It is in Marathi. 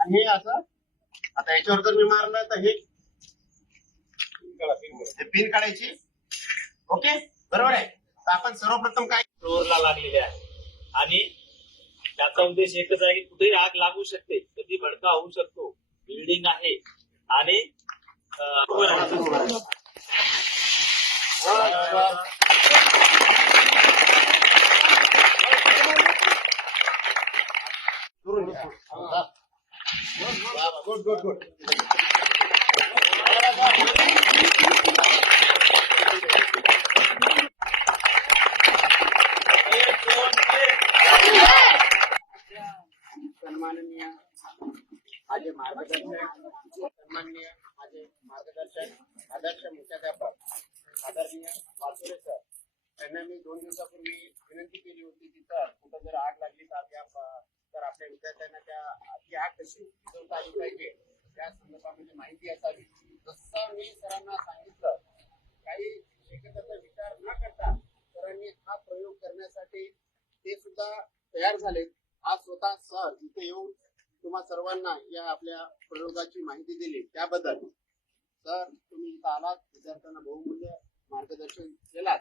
आणि हे असं आता याच्यावर जर मी मारलं तर हे पिन काढायची. ओके बरोबर आहे? तर आपण सर्वप्रथम काय फ्लोअरला लागलेले आहे. आणि त्याचा उद्देश एकच आहे की कुठेही आग लागू शकते. कधी भडका होऊ शकतो. बिल्डिंग आहे. आणि अं. Good good good. सन्माननीय माझे मार्गदर्शक सन्माननीय माझे मार्गदर्शक आदर्श मुख्याध्यापक, आदरणीय वासुरे सर, त्यांना मी दोन दिवसापूर्वी विनंती केली होती की सर त्यांना त्या ती आग कशी विझवता आली पाहिजे त्या संदर्भामध्ये माहिती असावी. जसं मी सरांना सांगितलं काही एकत्र विचार न करता सरांनी हा प्रयोग करण्यासाठी ते सुद्धा तयार झालेत आज स्वतः सर इथे येऊन तुम्हा सर्वांना या आपल्या प्रयोगाची माहिती दिली. त्याबद्दल सर तुम्ही इथं आलात विद्यार्थ्यांना बहुमूल्य मार्गदर्शन केलात